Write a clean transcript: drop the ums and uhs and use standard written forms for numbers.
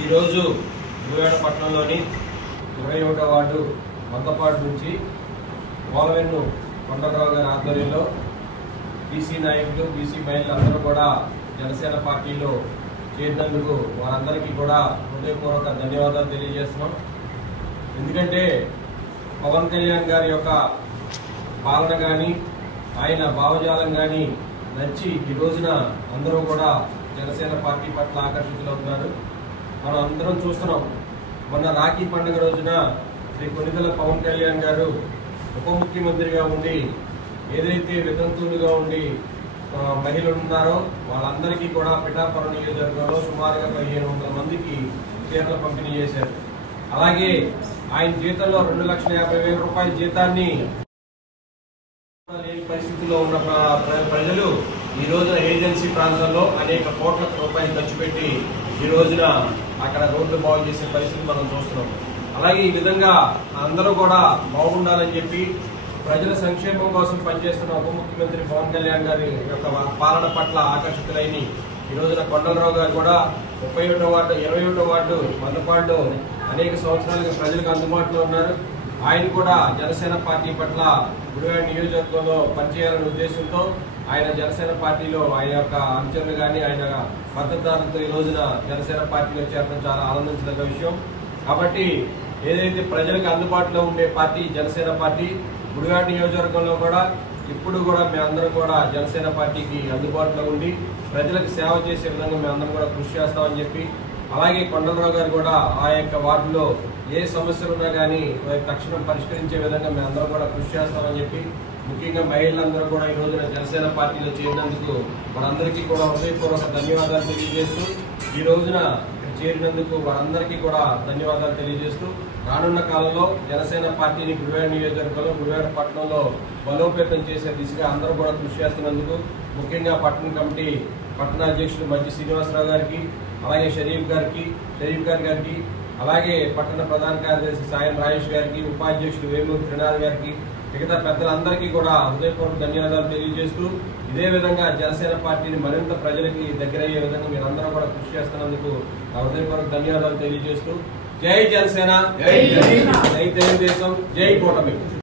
ఈరోజు గుడివాడ పట్టణంలోని 21వ వార్డు మందపాడు నుంచి పోలవెన్ను కొండలరావు గారి ఆధ్వర్యంలో బీసీ నాయకులు బీసీ మహిళలు అందరూ కూడా జనసేన పార్టీలో చేరినందుకు వారందరికీ కూడా హృదయపూర్వక ధన్యవాదాలు తెలియజేస్తున్నాం. ఎందుకంటే పవన్ కళ్యాణ్ గారి యొక్క పాలన కానీ ఆయన భావజాలం కానీ నచ్చి ఈ రోజున అందరూ కూడా జనసేన పార్టీ పట్ల ఆకర్షితులవుతున్నారు. మనం అందరం చూస్తున్నాం. మొన్న రాఖీ పండుగ రోజున శ్రీ కొనిదెల పవన్ కళ్యాణ్ గారు ఉప ముఖ్యమంత్రిగా ఉండి ఏదైతే వితంతువులుగా ఉండి మహిళలు ఉన్నారో వాళ్ళందరికీ కూడా పిఠాపురం నియోజకవర్గంలో సుమారుగా 1500 మందికి చీరలు పంపిణీ చేశారు. అలాగే ఆయన జీతంలో 2,50,000 రూపాయల జీతాన్ని లేని పరిస్థితుల్లో ఉన్న ప్రజలు ఈ రోజున ఏజెన్సీ ప్రాంతాల్లో అనేక కోట్ల రూపాయలు ఖర్చు పెట్టి ఈ రోజున అక్కడ రోడ్లు బాగు చేసే పరిస్థితి మనం చూస్తున్నాం. అలాగే ఈ విధంగా అందరూ కూడా బాగుండాలని చెప్పి ప్రజల సంక్షేమం కోసం పనిచేస్తున్న ఉప ముఖ్యమంత్రి పవన్ కళ్యాణ్ గారి యొక్క పాలన పట్ల ఆకర్షితులైన ఈ రోజున కొండలరావు గారు కూడా 21వ వార్డు 21వ వార్డు మందపాడులో అనేక సంవత్సరాలుగా ప్రజలకు అందుబాటులో ఉన్నారు. ఆయన కూడా జనసేన పార్టీ పట్ల గుడివాడ నియోజకవర్గంలో పనిచేయాలనే ఉద్దేశంతో ఆయన జనసేన పార్టీలో ఆయన యొక్క అంచనలు కానీ ఆయన మద్దతుదారులతో ఈ రోజున జనసేన పార్టీలో చేరడం చాలా ఆనందించదగ్గ విషయం. కాబట్టి ఏదైతే ప్రజలకు అందుబాటులో ఉండే పార్టీ జనసేన పార్టీ గుడివాడ నియోజకవర్గంలో కూడా ఇప్పుడు కూడా మేమందరం కూడా జనసేన పార్టీకి అందుబాటులో ఉండి ప్రజలకు సేవ చేసే విధంగా మేమందరం కూడా కృషి చేస్తామని చెప్పి, అలాగే కొండలరావు గారు కూడా ఆ యొక్క వార్డులో ఏ సమస్యలు ఉన్నా కానీ తక్షణం పరిష్కరించే విధంగా మేమందరం కూడా కృషి చేస్తామని చెప్పి, ముఖ్యంగా మహిళలందరూ కూడా ఈ రోజున జనసేన పార్టీలో చేరినందుకు మనందరికీ కూడా హృదయపూర్వక ధన్యవాదాలు తెలియజేస్తూ ఈ రోజున చేరినందుకు వారందరికీ కూడా ధన్యవాదాలు తెలియజేస్తూ రానున్న కాలంలో జనసేన పార్టీని గుడివాడ నియోజకవర్గంలో గుడివాడ పట్టణంలో బలోపేతం చేసే దిశగా అందరూ కూడా కృషి చేస్తున్నందుకు ముఖ్యంగా పట్టణ కమిటీ పట్టణ అధ్యక్షులు మధ్య శ్రీనివాసరావు గారికి, అలాగే షరీఫ్ గారికి అలాగే పట్టణ ప్రధాన కార్యదర్శి సాయం రాజేష్ గారికి, ఉపాధ్యక్షులు వేమూరి త్రినాథ్ గారికి, మిగతా పెద్దలందరికీ కూడా హృదయపూర్వక ధన్యవాదాలు తెలియజేస్తూ ఇదే విధంగా జనసేన పార్టీని మరింత ప్రజలకి దగ్గరయ్యే విధంగా మీరందరూ కూడా కృషి చేస్తున్నందుకు హృదయపూర్వక ధన్యవాదాలు తెలియజేస్తూ జై జనసేన, జై తెలుగుదేశం, జై కూటమి.